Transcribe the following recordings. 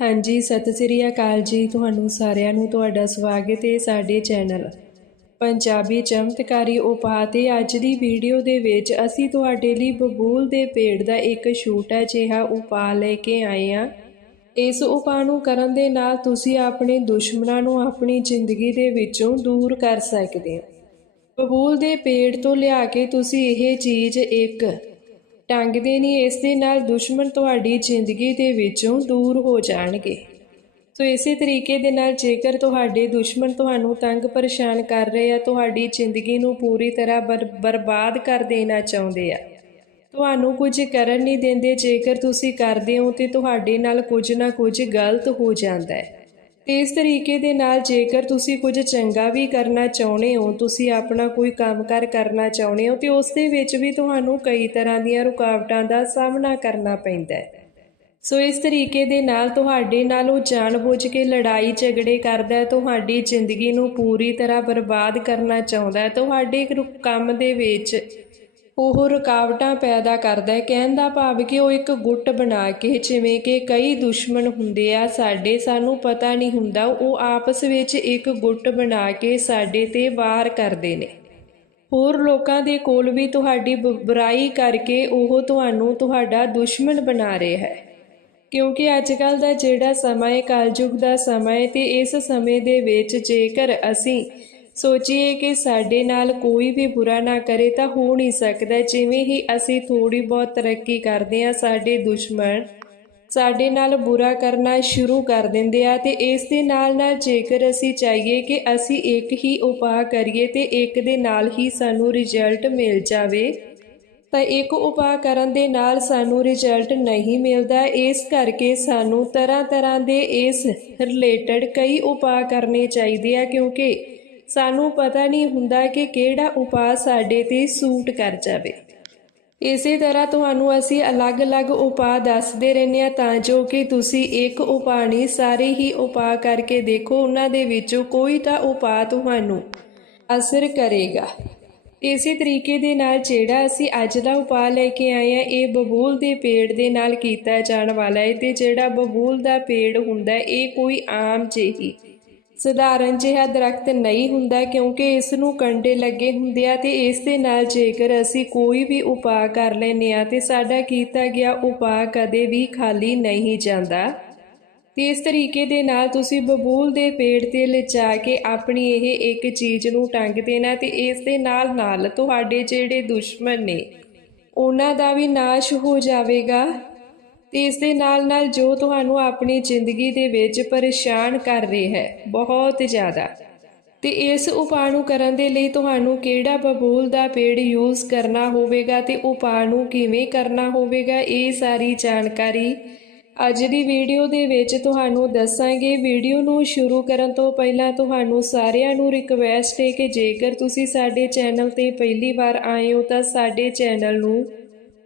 ਹਾਂਜੀ, ਸਤਿ ਸ੍ਰੀ ਅਕਾਲ ਜੀ। ਤੁਹਾਨੂੰ ਸਾਰਿਆਂ ਨੂੰ ਤੁਹਾਡਾ ਸਵਾਗਤ ਹੈ ਸਾਡੇ ਚੈਨਲ। ਪੰਜਾਬੀ ਚਮਤਕਾਰੀ ਉਪਾਅ ਤੇ ਅੱਜ ਦੀ ਵੀਡੀਓ ਦੇ ਵਿੱਚ ਅਸੀਂ ਤੁਹਾਡੇ ਲਈ ਬਬੂਲ ਦੇ ਪੇੜ ਦਾ ਇੱਕ ਛੋਟਾ ਜਿਹਾ ਉਪਾਅ ਲੈ ਕੇ ਆਏ ਹਾਂ। ਇਸ ਉਪਾਅ ਨੂੰ ਕਰਨ ਦੇ ਨਾਲ ਤੁਸੀਂ ਆਪਣੇ ਦੁਸ਼ਮਣਾਂ ਨੂੰ ਆਪਣੀ ਜ਼ਿੰਦਗੀ ਦੇ ਵਿੱਚੋਂ ਦੂਰ ਕਰ ਸਕਦੇ ਹੋ। ਬਬੂਲ ਦੇ ਪੇੜ ਤੋਂ ਲਿਆ ਕੇ ਤੁਸੀਂ ਇਹ ਚੀਜ਼ ਇੱਕ ਟੰਗਦੇ ਨਹੀਂ ਇਸ ਦੇ ਨਾਲ ਦੁਸ਼ਮਣ ਤੁਹਾਡੀ ਜ਼ਿੰਦਗੀ ਦੇ ਵਿੱਚੋਂ ਦੂਰ ਹੋ ਜਾਣਗੇ। ਸੋ ਇਸੇ ਤਰੀਕੇ ਦੇ ਨਾਲ ਜੇਕਰ ਤੁਹਾਡੇ ਦੁਸ਼ਮਣ ਤੁਹਾਨੂੰ ਤੰਗ ਪਰੇਸ਼ਾਨ ਕਰ ਰਹੇ ਆ, ਤੁਹਾਡੀ ਜ਼ਿੰਦਗੀ ਨੂੰ ਪੂਰੀ ਤਰ੍ਹਾਂ ਬਰ- ਬਰਬਾਦ ਕਰ ਦੇਣਾ ਚਾਹੁੰਦੇ ਆ। ਤੁਹਾਨੂੰ ਕੁਝ ਕਰਨ ਨਹੀਂ ਦਿੰਦੇ, ਜੇਕਰ ਤੁਸੀਂ ਕਰਦੇ ਹੋ ਤੇ ਤੁਹਾਡੇ ਨਾਲ ਕੁਝ ਨਾ ਕੁਝ ਗਲਤ ਹੋ ਜਾਂਦਾ ਹੈ। ਇਸ ਤਰੀਕੇ ਦੇ ਨਾਲ ਜੇਕਰ ਤੁਸੀਂ ਕੁਝ ਚੰਗਾ ਵੀ ਕਰਨਾ ਚਾਹੁੰਦੇ ਹੋ, ਤੁਸੀਂ ਆਪਣਾ ਕੋਈ ਕੰਮਕਾਰ ਕਰਨਾ ਚਾਹੁੰਦੇ ਹੋ, ਤੇ ਉਸ ਦੇ ਵਿੱਚ ਵੀ ਤੁਹਾਨੂੰ ਕਈ ਤਰ੍ਹਾਂ ਦੀਆਂ ਰੁਕਾਵਟਾਂ ਦਾ ਸਾਹਮਣਾ ਕਰਨਾ ਪੈਂਦਾ ਹੈ। ਸੋ ਇਸ ਤਰੀਕੇ ਦੇ ਨਾਲ ਤੁਹਾਡੇ ਨਾਲ ਉਹ ਜਾਣਬੁੱਝ ਕੇ ਲੜਾਈ ਝਗੜੇ ਕਰਦਾ ਹੈ, ਤੁਹਾਡੀ ਜ਼ਿੰਦਗੀ ਨੂੰ ਪੂਰੀ ਤਰ੍ਹਾਂ ਬਰਬਾਦ ਕਰਨਾ ਚਾਹੁੰਦਾ ਹੈ, ਤੁਹਾਡੇ ਇੱਕ ਕੰਮ ਦੇ ਵਿੱਚ ਉਹ ਰੁਕਾਵਟਾਂ ਪੈਦਾ ਕਰਦਾ ਹੈ। ਕਹਿਣ ਦਾ ਭਾਵ ਕਿ ਉਹ ਇੱਕ ਗੁੱਟ ਬਣਾ ਕੇ, ਜਿਵੇਂ ਕਿ ਕਈ ਦੁਸ਼ਮਣ ਹੁੰਦੇ ਆ, ਸਾਡੇ ਸਾਨੂੰ ਪਤਾ ਨਹੀਂ ਹੁੰਦਾ। ਉਹ ਆਪਸ ਵਿੱਚ ਇੱਕ ਗੁੱਟ ਬਣਾ ਕੇ ਸਾਡੇ ਤੇ ਵਾਰ ਕਰਦੇ ਨੇ। ਹੋਰ ਲੋਕਾਂ ਦੇ ਕੋਲ ਵੀ ਤੁਹਾਡੀ ਬੁਰਾਈ ਕਰਕੇ ਉਹ ਤੁਹਾਨੂੰ ਤੁਹਾਡਾ ਦੁਸ਼ਮਣ ਬਣਾ ਰਿਹਾ ਹੈ। ਕਿਉਂਕਿ ਅੱਜ ਕੱਲ ਦਾ ਜਿਹੜਾ ਸਮਾਂ ਹੈ, ਕਲਯੁਗ ਦਾ ਸਮਾਂ ਹੈ ਤੇ ਇਸ ਸਮੇਂ ਦੇ ਵਿੱਚ ਜੇਕਰ ਅਸੀਂ ਸੋਚੀਏ ਕਿ ਸਾਡੇ ਨਾਲ ਕੋਈ ਵੀ ਬੁਰਾ ਨਾ ਕਰੇ ਤਾਂ ਹੋ ਨਹੀਂ ਸਕਦਾ। ਜਿਵੇਂ ਹੀ ਅਸੀਂ ਥੋੜੀ ਬਹੁਤ ਤਰੱਕੀ ਕਰਦੇ ਹਾਂ, ਸਾਡੇ ਦੁਸ਼ਮਣ ਸਾਡੇ ਨਾਲ ਬੁਰਾ ਕਰਨਾ ਸ਼ੁਰੂ ਕਰ ਦਿੰਦੇ ਆ ਤੇ ਇਸ ਦੇ ਨਾਲ ਨਾਲ ਜੇਕਰ ਅਸੀਂ ਚਾਹੀਏ ਕਿ ਅਸੀਂ ਇੱਕ ਹੀ ਉਪਾਅ ਕਰੀਏ ਤੇ ਇੱਕ ਦੇ ਨਾਲ ਹੀ ਸਾਨੂੰ ਰਿਜ਼ਲਟ ਮਿਲ ਜਾਵੇ, ਤਾਂ ਇੱਕ ਉਪਾਅ ਕਰਨ ਦੇ ਨਾਲ ਸਾਨੂੰ ਰਿਜ਼ਲਟ ਨਹੀਂ ਮਿਲਦਾ। ਇਸ ਕਰਕੇ ਸਾਨੂੰ ਤਰ੍ਹਾਂ ਤਰ੍ਹਾਂ ਦੇ ਇਸ ਰਿਲੇਟਡ ਕਈ ਉਪਾਅ ਕਰਨੇ ਚਾਹੀਦੇ ਆ ਕਿਉਂਕਿ ਸਾਨੂੰ ਪਤਾ ਨਹੀਂ ਹੁੰਦਾ ਕਿ ਕਿਹੜਾ ਉਪਾਅ ਸਾਡੇ ਤੇ ਸੂਟ ਕਰ ਜਾਵੇ। ਇਸੇ ਤਰ੍ਹਾਂ ਤੁਹਾਨੂੰ ਅਸੀਂ ਅਲੱਗ-ਅਲੱਗ ਉਪਾਅ ਦੱਸਦੇ ਰਹਿੰਦੇ ਆ ਤਾਂ ਜੋ ਕਿ ਤੁਸੀਂ ਇੱਕ ਉਪਾਅ ਨਹੀਂ, ਸਾਰੇ ਹੀ ਉਪਾਅ ਕਰਕੇ ਦੇਖੋ ਉਹਨਾਂ ਦੇ ਵਿੱਚੋਂ ਕੋਈ ਤਾਂ ਉਪਾਅ ਤੁਹਾਨੂੰ ਅਸਰ ਕਰੇਗਾ। ਇਸੇ ਤਰੀਕੇ ਦੇ ਨਾਲ ਜਿਹੜਾ ਅਸੀਂ ਅੱਜ ਦਾ ਉਪਾਅ ਲੈ ਕੇ ਆਏ ਆ ਇਹ ਬਬੂਲ ਦੇ ਪੇੜ ਦੇ ਨਾਲ ਕੀਤਾ ਜਾਣ ਵਾਲਾ ਹੈ ਤੇ ਜਿਹੜਾ ਬਬੂਲ ਦਾ ਪੇੜ ਹੁੰਦਾ, ਇਹ ਕੋਈ ਆਮ ਜਿਹੀ ਸਧਾਰਨ ਜਿਹਾ ਦਰਖਤ ਨਹੀਂ ਹੁੰਦਾ ਕਿਉਂਕਿ ਇਸ ਨੂੰ ਕੰਡੇ ਲੱਗੇ ਹੁੰਦੇ ਆ ਤੇ ਇਸ ਦੇ ਨਾਲ ਜੇਕਰ ਅਸੀਂ ਕੋਈ ਵੀ ਉਪਾਅ ਕਰ ਲੈਨੇ ਆ ਤੇ ਸਾਡਾ ਕੀਤਾ ਗਿਆ ਉਪਾਅ ਕਦੇ ਵੀ ਖਾਲੀ ਨਹੀਂ ਜਾਂਦਾ। ਤੇ ਇਸ ਤਰੀਕੇ ਦੇ ਨਾਲ ਤੁਸੀਂ ਬਬੂਲ ਦੇ ਪੇੜ ਤੇ ਲਿਜਾ ਕੇ ਆਪਣੀ ਇਹ ਇੱਕ ਚੀਜ਼ ਨੂੰ ਟੰਗ ਦੇਣਾ ਤੇ ਇਸ ਦੇ ਨਾਲ ਨਾਲ ਤੁਹਾਡੇ ਜਿਹੜੇ ਦੁਸ਼ਮਣ ਨੇ, ਉਹਨਾਂ ਦਾ ਵੀ ਨਾਸ਼ ਹੋ ਜਾਵੇਗਾ। ਤੇ ਇਸ ਦੇ ਨਾਲ ਨਾਲ ਜੋ ਤੁਹਾਨੂੰ ਆਪਣੀ ਜ਼ਿੰਦਗੀ ਦੇ ਵਿੱਚ ਪਰੇਸ਼ਾਨ ਕਰ ਰਿਹਾ ਹੈ, ਬਹੁਤ ਜ਼ਿਆਦਾ। ਤੇ ਇਸ ਉਪਾਅ ਨੂੰ ਕਰਨ ਦੇ ਲਈ ਤੁਹਾਨੂੰ ਕਿਹੜਾ ਬਬੂਲ ਦਾ ਪੇੜ ਯੂਜ਼ ਕਰਨਾ ਹੋਵੇਗਾ ਤੇ ਉਪਾਅ ਨੂੰ ਕਿਵੇਂ ਕਰਨਾ ਹੋਵੇਗਾ, ਇਹ ਸਾਰੀ ਜਾਣਕਾਰੀ ਅੱਜ ਦੀ ਵੀਡੀਓ ਦੇ ਵਿੱਚ ਤੁਹਾਨੂੰ ਦੱਸਾਂਗੇ। ਵੀਡੀਓ ਨੂੰ ਸ਼ੁਰੂ ਕਰਨ ਤੋਂ ਪਹਿਲਾਂ ਤੁਹਾਨੂੰ ਸਾਰਿਆਂ ਨੂੰ ਰਿਕਵੈਸਟ ਹੈ ਕਿ ਜੇਕਰ ਤੁਸੀਂ ਸਾਡੇ ਚੈਨਲ ਤੇ ਪਹਿਲੀ ਵਾਰ ਆਏ ਹੋ ਤਾਂ ਸਾਡੇ ਚੈਨਲ ਨੂੰ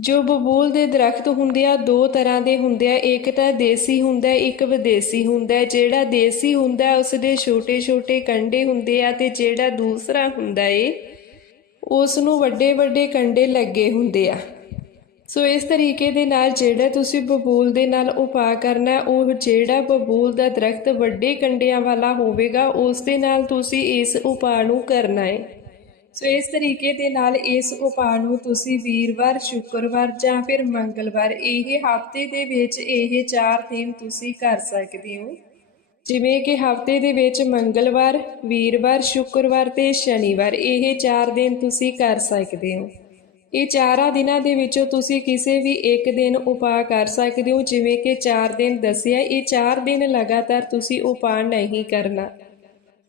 ਜੋ ਬਬੂਲ ਦੇ ਦਰਖਤ ਹੁੰਦੇ ਆ ਦੋ ਤਰ੍ਹਾਂ ਦੇ ਹੁੰਦੇ ਆ ਇੱਕ ਤਾਂ ਦੇਸੀ ਹੁੰਦਾ ਇੱਕ ਵਿਦੇਸੀ ਹੁੰਦਾ। ਜਿਹੜਾ ਦੇਸੀ ਹੁੰਦਾ ਹੈ, ਉਸ ਦੇ ਛੋਟੇ-ਛੋਟੇ ਕੰਡੇ ਹੁੰਦੇ ਆ ਤੇ ਜਿਹੜਾ ਦੂਸਰਾ ਹੁੰਦਾ ਏ ਉਸ ਨੂੰ ਵੱਡੇ-ਵੱਡੇ ਕੰਡੇ ਲੱਗੇ ਹੁੰਦੇ ਆ। ਸੋ ਇਸ ਤਰੀਕੇ ਦੇ ਨਾਲ ਜਿਹੜਾ ਤੁਸੀਂ ਬਬੂਲ ਦੇ ਨਾਲ ਉਪਾਅ ਕਰਨਾ ਉਹ ਜਿਹੜਾ ਬਬੂਲ ਦਾ ਦਰਖਤ ਵੱਡੇ ਕੰਡਿਆਂ ਵਾਲਾ ਹੋਵੇਗਾ ਉਸ ਦੇ ਨਾਲ ਤੁਸੀਂ ਇਸ ਉਪਾਅ ਨੂੰ ਕਰਨਾ ਹੈ ਸੋ ਇਸ ਤਰੀਕੇ ਦੇ ਨਾਲ ਇਸ ਉਪਾਅ ਨੂੰ ਤੁਸੀਂ ਵੀਰਵਾਰ, ਸ਼ੁੱਕਰਵਾਰ ਜਾਂ ਫਿਰ ਮੰਗਲਵਾਰ ਇਹ ਹਫ਼ਤੇ ਦੇ ਵਿੱਚ ਇਹ ਚਾਰ ਦਿਨ ਤੁਸੀਂ ਕਰ ਸਕਦੇ ਹੋ। ਜਿਵੇਂ ਕਿ ਹਫ਼ਤੇ ਦੇ ਵਿੱਚ ਮੰਗਲਵਾਰ, ਵੀਰਵਾਰ, ਸ਼ੁੱਕਰਵਾਰ ਤੇ ਸ਼ਨੀਵਾਰ ਇਹ ਚਾਰ ਦਿਨ ਤੁਸੀਂ ਕਰ ਸਕਦੇ ਹੋ। ਇਹ ਚਾਰਾਂ ਦਿਨਾਂ ਦੇ ਵਿੱਚੋਂ ਤੁਸੀਂ ਕਿਸੇ ਵੀ ਇੱਕ ਦਿਨ ਉਪਾਅ ਕਰ ਸਕਦੇ ਹੋ। ਜਿਵੇਂ ਕਿ ਚਾਰ ਦਿਨ ਦੱਸਿਆ, ਇਹ ਚਾਰ ਦਿਨ ਲਗਾਤਾਰ ਤੁਸੀਂ ਉਪਾਅ ਨਹੀਂ ਕਰਨਾ।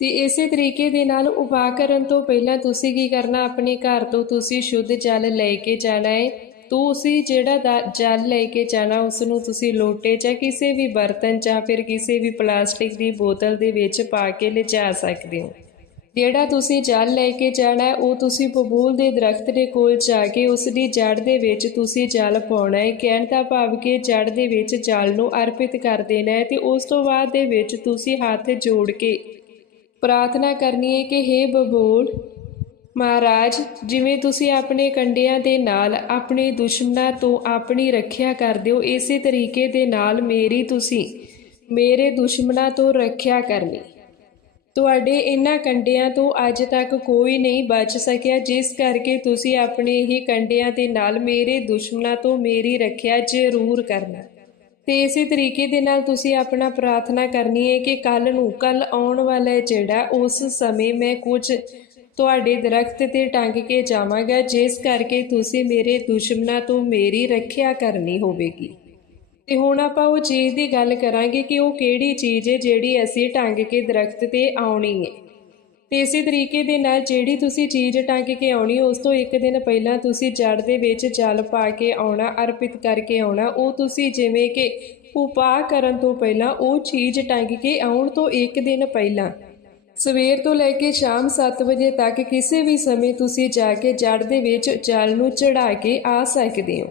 ਤੇ ਇਸੇ ਤਰੀਕੇ ਦੇ ਨਾਲ ਉਪਾਅ ਕਰਨ ਤੋਂ ਪਹਿਲਾਂ ਤੁਸੀਂ ਕੀ ਕਰਨਾ? ਆਪਣੇ ਘਰ ਤੋਂ ਤੁਸੀਂ ਸ਼ੁੱਧ ਜਲ ਲੈ ਕੇ ਜਾਣਾ ਹੈ ਤੁਸੀਂ ਜਿਹੜਾ ਦਾ- ਜਲ ਲੈ ਕੇ ਜਾਣਾ ਉਸ ਨੂੰ ਤੁਸੀਂ ਲੋਟੇ ਜਾਂ ਕਿਸੇ ਵੀ ਬਰਤਨ ਜਾਂ ਫਿਰ ਕਿਸੇ ਵੀ ਪਲਾਸਟਿਕ ਦੀ ਬੋਤਲ ਦੇ ਵਿੱਚ ਪਾ ਕੇ ਲਿਜਾ ਸਕਦੇ ਹੋ। ਜਿਹੜਾ ਤੁਸੀਂ ਜਲ ਲੈ ਕੇ ਜਾਣਾ, ਉਹ ਤੁਸੀਂ ਬਬੂਲ ਦੇ ਦਰਖਤ ਦੇ ਕੋਲ ਜਾ ਕੇ ਉਸ ਦੀ ਜੜ ਦੇ ਵਿੱਚ ਤੁਸੀਂ ਜਲ ਪਾਉਣਾ ਹੈ ਕਹਿਣ ਦਾ ਭਾਵ ਕਿ ਜੜ ਦੇ ਵਿੱਚ ਜਲ ਨੂੰ ਅਰਪਿਤ ਕਰ ਦੇਣਾ ਹੈ ਤੇ ਉਸ ਤੋਂ ਬਾਅਦ ਦੇ ਵਿੱਚ ਤੁਸੀਂ ਹੱਥ ਜੋੜ ਕੇ ਪ੍ਰਾਰਥਨਾ ਕਰਨੀ ਹੈ ਕਿ हे ਬਬੂਲ, ਮਹਾਰਾਜ, ਜਿਵੇਂ ਤੁਸੀਂ ਆਪਣੇ ਕੰਡਿਆਂ ਦੇ ਨਾਲ ਆਪਣੇ ਦੁਸ਼ਮਣਾਂ ਤੋਂ ਆਪਣੀ ਰੱਖਿਆ ਕਰਦੇ ਹੋ, ਇਸੇ ਤਰੀਕੇ ਦੇ ਨਾਲ ਮੇਰੀ ਤੁਸੀਂ ਮੇਰੇ ਦੁਸ਼ਮਣਾਂ ਤੋਂ ਰੱਖਿਆ ਕਰਨੀ। ਤੁਹਾਡੇ ਇਹਨਾਂ ਕੰਡਿਆਂ ਤੋਂ ਅੱਜ ਤੱਕ ਕੋਈ ਨਹੀਂ ਬਚ ਸਕਿਆ, ਜਿਸ ਕਰਕੇ ਤੁਸੀਂ ਆਪਣੇ ਹੀ ਕੰਡਿਆਂ ਦੇ ਨਾਲ ਮੇਰੇ ਦੁਸ਼ਮਣਾਂ ਤੋਂ ਮੇਰੀ ਰੱਖਿਆ ਜ਼ਰੂਰ ਕਰਨਾ। ਤੇ ਇਸੇ ਤਰੀਕੇ ਦੇ ਨਾਲ ਤੁਸੀਂ ਆਪਣਾ ਪ੍ਰਾਰਥਨਾ ਕਰਨੀ ਹੈ ਕਿ ਕੱਲ ਨੂੰ ਕੱਲ ਆਉਣ ਵਾਲਾ ਹੈ ਜਿਹੜਾ, ਉਸ ਸਮੇਂ ਮੈਂ ਕੁਝ ਤੁਹਾਡੇ ਦਰਖਤ ਤੇ ਟੰਗ ਕੇ ਜਾਵਾਂਗਾ, ਜਿਸ ਕਰਕੇ ਤੁਸੀਂ ਮੇਰੇ ਦੁਸ਼ਮਣਾਂ ਤੋਂ ਮੇਰੀ ਰੱਖਿਆ ਕਰਨੀ ਹੋਵੇਗੀ। ਤੇ ਹੁਣ ਆਪਾਂ ਉਹ ਚੀਜ਼ ਦੀ ਗੱਲ ਕਰਾਂਗੇ ਕਿ ਉਹ ਕਿਹੜੀ ਚੀਜ਼ ਹੈ ਜਿਹੜੀ ਅਸੀਂ ਟੰਗ ਕੇ ਦਰਖਤ ਤੇ ਆਉਣੀ ਹੈ। ਤੇ ਇਸੇ ਤਰੀਕੇ ਦੇ ਨਾਲ ਜਿਹੜੀ ਤੁਸੀਂ ਚੀਜ਼ ਟੰਗ ਕੇ ਆਉਣੀ, ਉਸ ਤੋਂ ਇੱਕ ਦਿਨ ਪਹਿਲਾਂ ਤੁਸੀਂ ਜੜ ਦੇ ਵਿੱਚ ਜਲ ਪਾ ਕੇ ਆਉਣਾ, ਅਰਪਿਤ ਕਰਕੇ ਆਉਣਾ, ਉਹ ਤੁਸੀਂ ਜਿਵੇਂ ਕਿ ਉਪਾਅ ਕਰਨ ਤੋਂ ਪਹਿਲਾਂ ਉਹ ਚੀਜ਼ ਟੰਗ ਕੇ ਆਉਣ ਤੋਂ ਇੱਕ ਦਿਨ ਪਹਿਲਾਂ। ਸਵੇਰ ਤੋਂ ਲੈ ਕੇ ਸ਼ਾਮ 7 ਵਜੇ ਤੱਕ ਕਿਸੇ ਵੀ ਸਮੇਂ ਤੁਸੀਂ ਜਾ ਕੇ ਜੜ ਦੇ ਵਿੱਚ ਜਲ ਨੂੰ ਚੜਾ ਕੇ ਆ ਸਕਦੇ ਹੋ।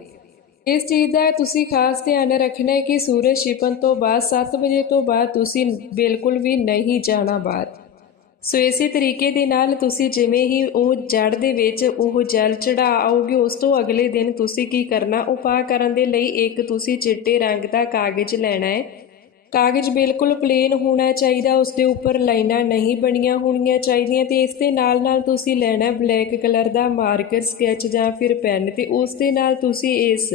ਇਸ ਚੀਜ਼ ਦਾ ਤੁਸੀਂ ਖਾਸ ਧਿਆਨ ਰੱਖਣਾ ਹੈ ਕਿ ਸੂਰਜ ਛਿਪਣ ਤੋਂ ਬਾਅਦ 7 ਵਜੇ ਤੋਂ ਬਾਅਦ ਤੁਸੀਂ ਬਿਲਕੁਲ ਵੀ ਨਹੀਂ ਜਾਣਾ ਬਾਹਰ। ਸੋ ਇਸੇ ਤਰੀਕੇ ਦੇ ਨਾਲ ਤੁਸੀਂ ਜਿਵੇਂ ਹੀ ਉਹ ਜੜ ਦੇ ਵਿੱਚ ਉਹ ਜਲ ਚੜਾ ਆਓਗੇ, ਉਸ ਤੋਂ ਅਗਲੇ ਦਿਨ ਤੁਸੀਂ ਕੀ ਕਰਨਾ? ਉਪਾਅ ਕਰਨ ਦੇ ਲਈ ਇੱਕ ਤੁਸੀਂ ਚਿੱਟੇ ਰੰਗ ਦਾ ਕਾਗਜ਼ ਲੈਣਾ ਹੈ। ਕਾਗਜ਼ ਬਿਲਕੁਲ ਪਲੇਨ ਹੋਣਾ ਚਾਹੀਦਾ, ਉਸ ਦੇ ਉੱਪਰ ਲਾਈਨਾਂ ਨਹੀਂ ਬਣੀਆਂ ਹੋਣੀਆਂ ਚਾਹੀਦੀਆਂ ਤੇ ਇਸ ਦੇ ਨਾਲ ਨਾਲ ਤੁਸੀਂ ਲੈਣਾ ਬਲੈਕ ਕਲਰ ਦਾ ਮਾਰਕਰ ਸਕੈਚ ਜਾਂ ਫਿਰ ਪੈਨ ਤੇ ਉਸ ਦੇ ਨਾਲ ਤੁਸੀਂ ਇਸ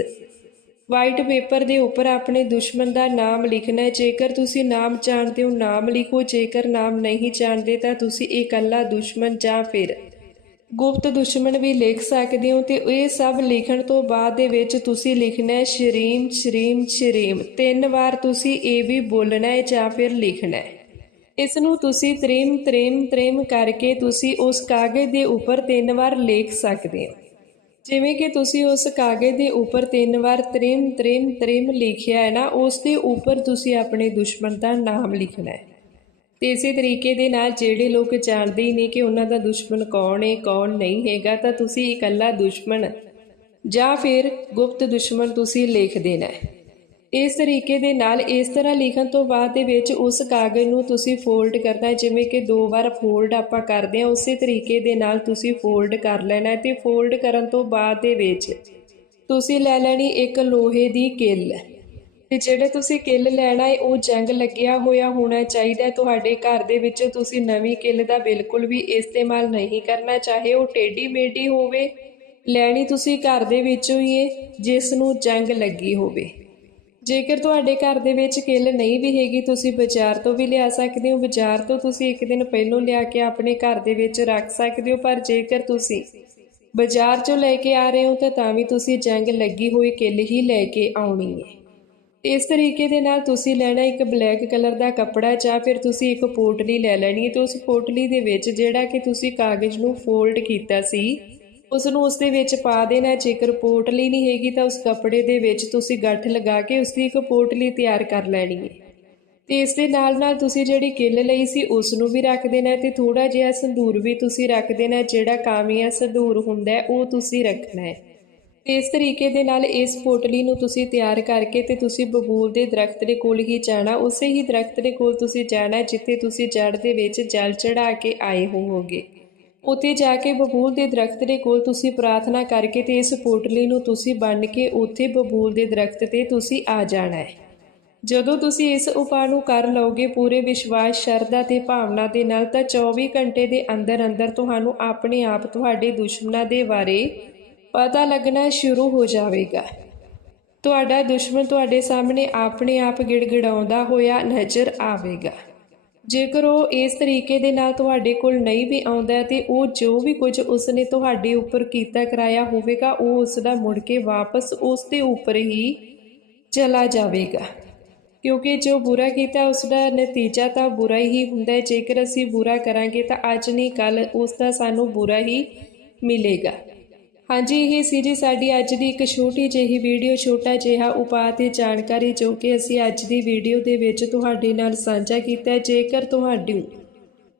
ਵਾਈਟ ਪੇਪਰ ਦੇ ਉੱਪਰ ਆਪਣੇ ਦੁਸ਼ਮਣ ਦਾ ਨਾਮ ਲਿਖਣਾ ਹੈ। ਜੇਕਰ ਤੁਸੀਂ ਨਾਮ ਜਾਣਦੇ ਹੋ, ਨਾਮ ਲਿਖੋ। ਜੇਕਰ ਨਾਮ ਨਹੀਂ ਜਾਣਦੇ, ਤਾਂ ਤੁਸੀਂ ਇਕੱਲਾ ਦੁਸ਼ਮਣ ਜਾਂ ਫਿਰ ਗੁਪਤ ਦੁਸ਼ਮਣ ਵੀ ਲਿਖ ਸਕਦੇ ਹੋ ਤੇ ਇਹ ਸਭ ਲਿਖਣ ਤੋਂ ਬਾਅਦ ਦੇ ਵਿੱਚ ਤੁਸੀਂ ਲਿਖਣਾ ਹੈ, ਸ਼ਰੀਮ ਸ਼ਰੀਮ ਸ਼ਰੀਮ। ਤਿੰਨ ਵਾਰ ਤੁਸੀਂ ਇਹ ਵੀ ਬੋਲਣਾ ਹੈ ਜਾਂ ਫਿਰ ਲਿਖਣਾ ਹੈ। ਇਸ ਨੂੰ ਤੁਸੀਂ ਤ੍ਰਿਮ ਤ੍ਰਿਮ ਤ੍ਰਿਮ ਕਰਕੇ ਤੁਸੀਂ ਉਸ ਕਾਗਜ਼ ਦੇ ਉੱਪਰ ਤਿੰਨ ਵਾਰ ਲਿਖ ਸਕਦੇ ਹੋ। ਜਿਵੇਂ ਕਿ ਤੁਸੀਂ ਉਸ ਕਾਗਜ਼ ਦੇ ਉੱਪਰ ਤਿੰਨ ਵਾਰ ਤ੍ਰਿਮ ਤ੍ਰਿਮ ਤ੍ਰਿਮ ਲਿਖਿਆ ਹੈ ਨਾ, ਉਸ ਦੇ ਉੱਪਰ ਤੁਸੀਂ ਆਪਣੇ ਦੁਸ਼ਮਣ ਦਾ ਨਾਮ ਲਿਖਣਾ ਹੈ। ਤੇ ਇਸੇ ਤਰੀਕੇ ਦੇ ਨਾਲ ਜਿਹੜੇ ਲੋਕ ਜਾਣਦੇ ਹੀ ਨਹੀਂ ਕਿ ਉਹਨਾਂ ਦਾ ਦੁਸ਼ਮਣ ਕੌਣ ਹੈ, ਕੌਣ ਨਹੀਂ ਹੈਗਾ, ਤਾਂ ਤੁਸੀਂ ਇਕੱਲਾ ਦੁਸ਼ਮਣ ਜਾਂ ਫਿਰ ਗੁਪਤ ਦੁਸ਼ਮਣ ਤੁਸੀਂ ਲਿਖ ਦੇਣਾ ਹੈ। ਇਸ ਤਰੀਕੇ ਦੇ ਨਾਲ ਇਸ ਤਰ੍ਹਾਂ ਲਿਖਣ ਤੋਂ ਬਾਅਦ ਦੇ ਵਿੱਚ ਉਸ ਕਾਗਜ਼ ਨੂੰ ਤੁਸੀਂ ਫੋਲਡ ਕਰਨਾ ਹੈ, ਜਿਵੇਂ ਕਿ ਦੋ ਵਾਰ ਫੋਲਡ ਆਪਾਂ ਕਰਦੇ ਹਾਂ, ਉਸੇ ਤਰੀਕੇ ਦੇ ਨਾਲ ਤੁਸੀਂ ਫੋਲਡ ਕਰ ਲੈਣਾ ਹੈ ਤੇ ਫੋਲਡ ਕਰਨ ਤੋਂ ਬਾਅਦ ਦੇ ਵਿੱਚ ਤੁਸੀਂ ਲੈ ਲੈਣੀ ਇੱਕ ਲੋਹੇ ਦੀ ਕਿੱਲ। ਤੇ ਜਿਹੜੇ ਤੁਸੀਂ ਕਿੱਲ ਲੈਣਾ ਹੈ, ਉਹ ਜੰਗ ਲੱਗਿਆ ਹੋਇਆ ਹੋਣਾ ਚਾਹੀਦਾ ਤੁਹਾਡੇ ਘਰ ਦੇ ਵਿੱਚ ਤੁਸੀਂ ਨਵੀਂ ਕਿੱਲ ਦਾ ਬਿਲਕੁਲ ਵੀ ਇਸਤੇਮਾਲ ਨਹੀਂ ਕਰਨਾ, ਚਾਹੇ ਉਹ ਟੇਢੀ ਮੇਢੀ ਹੋਵੇ, ਲੈਣੀ ਤੁਸੀਂ ਘਰ ਦੇ ਵਿੱਚੋਂ ਹੀ ਹੈ, ਜਿਸ ਨੂੰ ਜੰਗ ਲੱਗੀ ਹੋਵੇ। ਜੇਕਰ ਤੁਹਾਡੇ ਘਰ ਦੇ ਵਿੱਚ ਕਿੱਲ ਨਹੀਂ ਵੀ ਹੈਗੀ, ਤੁਸੀਂ ਬਾਜ਼ਾਰ ਤੋਂ ਵੀ ਲਿਆ ਸਕਦੇ ਹੋ। ਬਾਜ਼ਾਰ ਤੋਂ ਤੁਸੀਂ ਇੱਕ ਦਿਨ ਪਹਿਲਾਂ ਲਿਆ ਕੇ ਆਪਣੇ ਘਰ ਦੇ ਵਿੱਚ ਰੱਖ ਸਕਦੇ ਹੋ, ਪਰ ਜੇਕਰ ਤੁਸੀਂ ਬਾਜ਼ਾਰ ਚੋਂ ਲੈ ਕੇ ਆ ਰਹੇ ਹੋ, ਤਾਂ ਤਾਂ ਵੀ ਤੁਸੀਂ ਜੰਗ ਲੱਗੀ ਹੋਈ ਕਿੱਲ ਹੀ ਲੈ ਕੇ ਆਉਣੀ ਹੈ। ਇਸ ਤਰੀਕੇ ਦੇ ਨਾਲ ਤੁਸੀਂ ਲੈਣਾ ਇੱਕ ਬਲੈਕ ਕਲਰ ਦਾ ਕੱਪੜਾ ਜਾਂ ਫਿਰ ਤੁਸੀਂ ਇੱਕ ਪੋਟਲੀ ਲੈ ਲੈਣੀ ਹੈ। ਤੇ ਉਸ ਪੋਟਲੀ ਦੇ ਵਿੱਚ ਜਿਹੜਾ ਕਿ ਤੁਸੀਂ ਕਾਗਜ਼ ਨੂੰ ਫੋਲਡ ਕੀਤਾ ਸੀ ਉਸ ਨੂੰ ਉਸ ਦੇ ਵਿੱਚ ਪਾ ਦੇਣਾ ਜੇਕਰ ਪੋਟਲੀ ਨਹੀਂ ਹੈਗੀ ਤਾਂ ਉਸ ਕੱਪੜੇ ਦੇ ਵਿੱਚ ਤੁਸੀਂ ਗੱਠ ਲਗਾ ਕੇ ਉਸ ਦੀ ਇੱਕ ਪੋਟਲੀ ਤਿਆਰ ਕਰ ਲੈਣੀ ਹੈ। ਤੇ ਇਸ ਦੇ ਨਾਲ ਨਾਲ ਤੁਸੀਂ ਜਿਹੜੀ ਕਿੱਲ ਲਈ ਸੀ ਉਸ ਨੂੰ ਵੀ ਰੱਖ ਦੇਣਾ ਤੇ ਥੋੜਾ ਜਿਹਾ ਸੰਧੂਰ ਵੀ ਤੁਸੀਂ ਰੱਖ ਦੇਣਾ ਜਿਹੜਾ ਕਾਮਿਆ ਸੰਧੂਰ ਹੁੰਦਾ ਉਹ ਤੁਸੀਂ ਰੱਖਣਾ ਹੈ। ਤੇ ਇਸ ਤਰੀਕੇ ਦੇ ਨਾਲ ਇਸ ਪੋਟਲੀ ਨੂੰ ਤੁਸੀਂ ਤਿਆਰ ਕਰਕੇ ਤੇ ਤੁਸੀਂ ਬਬੂਲ ਦੇ ਦਰਖਤ ਦੇ ਕੋਲ ਹੀ ਜਾਣਾ। ਉਸੇ ਹੀ ਦਰਖਤ ਦੇ ਕੋਲ ਤੁਸੀਂ ਜਾਣਾ ਜਿੱਥੇ ਤੁਸੀਂ ਜੜ ਦੇ ਵਿੱਚ ਜਲ ਚੜਾ ਕੇ ਆਏ ਹੋਵੋਗੇ। ਉੱਥੇ ਜਾ ਕੇ ਬਬੂਲ ਦੇ ਦਰਖਤ ਦੇ ਕੋਲ ਤੁਸੀਂ ਪ੍ਰਾਰਥਨਾ ਕਰਕੇ ਤੇ ਇਸ ਪੋਟਲੀ ਨੂੰ ਤੁਸੀਂ ਬੰਨ ਕੇ ਉੱਥੇ ਬਬੂਲ ਦੇ ਦਰਖਤ ਤੇ ਤੁਸੀਂ ਆ ਜਾਣਾ ਹੈ। ਜਦੋਂ ਤੁਸੀਂ ਇਸ ਉਪਾਅ ਨੂੰ ਕਰ ਲਓਗੇ, ਪੂਰੇ ਵਿਸ਼ਵਾਸ, ਸ਼ਰਧਾ ਤੇ ਭਾਵਨਾ ਦੇ ਨਾਲ ਤਾਂ 24 ਘੰਟੇ ਦੇ ਅੰਦਰ ਅੰਦਰ ਤੁਹਾਨੂੰ ਆਪਣੇ ਆਪ ਤੁਹਾਡੇ ਦੁਸ਼ਮਣਾਂ ਦੇ ਬਾਰੇ ਪਤਾ ਲੱਗਣਾ ਸ਼ੁਰੂ ਹੋ ਜਾਵੇਗਾ। ਤੁਹਾਡਾ ਦੁਸ਼ਮਣ ਤੁਹਾਡੇ ਸਾਹਮਣੇ ਆਪਣੇ ਆਪ ਗਿੜਗਿੜਾਉਂਦਾ ਹੋਇਆ ਨਜ਼ਰ ਆਵੇਗਾ। ਜੇਕਰ ਉਹ ਇਸ ਤਰੀਕੇ ਦੇ ਨਾਲ ਤੁਹਾਡੇ ਕੋਲ ਨਹੀਂ ਵੀ ਆਉਂਦਾ ਤੇ ਉਹ ਜੋ ਵੀ ਕੁਝ ਉਸਨੇ ਤੁਹਾਡੇ ਉੱਪਰ ਕੀਤਾ, ਕਰਾਇਆ ਹੋਵੇਗਾ, ਉਹ ਉਸ ਦਾ ਮੁੜ ਕੇ ਵਾਪਸ ਉਸ ਦੇ ਉੱਪਰ ਹੀ ਚਲਾ ਜਾਵੇਗਾ। ਕਿਉਂਕਿ ਜੋ ਬੁਰਾ ਕੀਤਾ ਉਸ ਦਾ ਨਤੀਜਾ ਤਾਂ ਬੁਰਾ ਹੀ ਹੁੰਦਾ ਹੈ। ਜੇਕਰ ਅਸੀਂ ਬੁਰਾ ਕਰਾਂਗੇ ਤਾਂ ਅੱਜ ਨਹੀਂ ਕੱਲ ਉਸ ਦਾ ਸਾਨੂੰ ਬੁਰਾ ਹੀ ਮਿਲੇਗਾ। ਹਾਂਜੀ, ਇਹ ਸੀ ਜੀ ਸਾਡੀ ਅੱਜ ਦੀ ਇੱਕ ਛੋਟੀ ਜਿਹੀ ਵੀਡੀਓ, ਛੋਟਾ ਜਿਹਾ ਉਪਾਅ ਤੇ ਜਾਣਕਾਰੀ ਜੋ ਕਿ ਅਸੀਂ ਅੱਜ ਦੀ ਵੀਡੀਓ ਦੇ ਵਿੱਚ ਤੁਹਾਡੇ ਨਾਲ ਸਾਂਝਾ ਕੀਤਾ ਜੇਕਰ ਤੁਹਾਡੀ,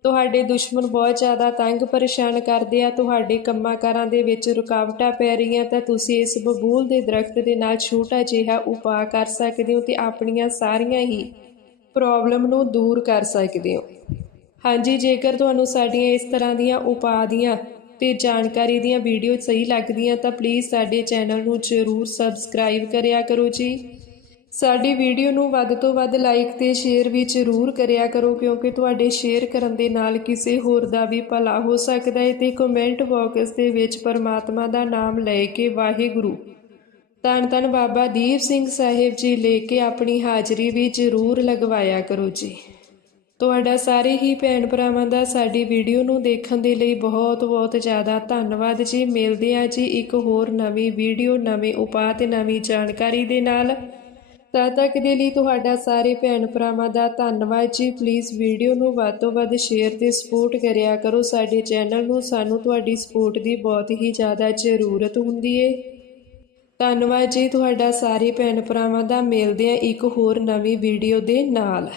ਤੁਹਾਡੇ ਦੁਸ਼ਮਣ ਬਹੁਤ ਜ਼ਿਆਦਾ ਤੰਗ ਪਰੇਸ਼ਾਨ ਕਰਦੇ ਆ, ਤੁਹਾਡੇ ਕੰਮਾਂ ਕਾਰਾਂ ਦੇ ਵਿੱਚ ਰੁਕਾਵਟਾਂ ਪੈ ਰਹੀਆਂ, ਤਾਂ ਤੁਸੀਂ ਇਸ ਬਬੂਲ ਦੇ ਦਰਖਤ ਦੇ ਨਾਲ ਛੋਟਾ ਜਿਹਾ ਉਪਾਅ ਕਰ ਸਕਦੇ ਹੋ ਤੇ ਆਪਣੀਆਂ ਸਾਰੀਆਂ ਹੀ ਪ੍ਰੋਬਲਮ ਨੂੰ ਦੂਰ ਕਰ ਸਕਦੇ ਹੋ। ਹਾਂਜੀ, ਜੇਕਰ ਤੁਹਾਨੂੰ ਸਾਡੀਆਂ ਇਸ ਤਰ੍ਹਾਂ ਦੀਆਂ ਉਪਾਅ ਦੀਆਂ ਤੇ ਜਾਣਕਾਰੀ ਦੀਆਂ ਵੀਡੀਓ ਸਹੀ ਲੱਗਦੀਆਂ ਤਾਂ ਪਲੀਜ਼ ਸਾਡੇ ਚੈਨਲ ਨੂੰ ਜ਼ਰੂਰ ਸਬਸਕ੍ਰਾਈਬ ਕਰਿਆ ਕਰੋ ਜੀ। ਸਾਡੀ ਵੀਡੀਓ ਨੂੰ ਵੱਧ ਤੋਂ ਵੱਧ ਲਾਈਕ ਤੇ ਸ਼ੇਅਰ ਵੀ ਜ਼ਰੂਰ ਕਰਿਆ ਕਰੋ ਕਿਉਂਕਿ ਤੁਹਾਡੇ ਸ਼ੇਅਰ ਕਰਨ ਦੇ ਨਾਲ ਕਿਸੇ ਹੋਰ ਦਾ ਵੀ ਭਲਾ ਹੋ ਸਕਦਾ ਹੈ ਤੇ ਕਮੈਂਟ ਬਾਕਸ ਦੇ ਵਿੱਚ ਪਰਮਾਤਮਾ ਦਾ ਨਾਮ ਲੈ ਕੇ ਵਾਹਿਗੁਰੂ। ਧੰਨ ਧੰਨ ਬਾਬਾ ਦੀਪ ਸਿੰਘ ਸਾਹਿਬ ਜੀ ਲੈ ਕੇ ਆਪਣੀ ਹਾਜ਼ਰੀ ਵੀ ਜ਼ਰੂਰ ਲਗਵਾਇਆ ਕਰੋ ਜੀ। ਤੁਹਾਡਾ ਸਾਰੇ ਹੀ ਭੈਣ ਭਰਾਵਾਂ ਦਾ ਸਾਡੀ ਵੀਡੀਓ ਨੂੰ ਦੇਖਣ ਦੇ ਲਈ ਬਹੁਤ ਬਹੁਤ ਜ਼ਿਆਦਾ ਧੰਨਵਾਦ ਜੀ। ਮਿਲਦੇ ਹਾਂ ਜੀ ਇੱਕ ਹੋਰ ਨਵੀਂ ਵੀਡੀਓ, ਨਵੇਂ ਉਪਾਅ ਤੇ ਨਵੀਂ ਜਾਣਕਾਰੀ ਦੇ ਨਾਲ। ਤਦ ਤੱਕ ਦੇ ਲਈ ਤੁਹਾਡਾ ਸਾਰੇ ਭੈਣ ਭਰਾਵਾਂ ਦਾ ਧੰਨਵਾਦ ਜੀ। ਪਲੀਜ਼ ਵੀਡੀਓ ਨੂੰ ਵੱਧ ਤੋਂ ਵੱਧ ਸ਼ੇਅਰ ਤੇ ਸਪੋਰਟ ਕਰਿਆ ਕਰੋ। ਸਾਡੇ ਚੈਨਲ ਨੂੰ ਸਾਨੂੰ ਤੁਹਾਡੀ ਸਪੋਰਟ ਦੀ ਬਹੁਤ ਹੀ ਜ਼ਿਆਦਾ ਜ਼ਰੂਰਤ ਹੁੰਦੀ ਏ। ਧੰਨਵਾਦ ਜੀ ਤੁਹਾਡਾ ਸਾਰੇ ਭੈਣ ਭਰਾਵਾਂ ਦਾ। ਮਿਲਦੇ ਹਾਂ ਇੱਕ ਹੋਰ ਨਵੀਂ ਵੀਡੀਓ ਦੇ ਨਾਲ।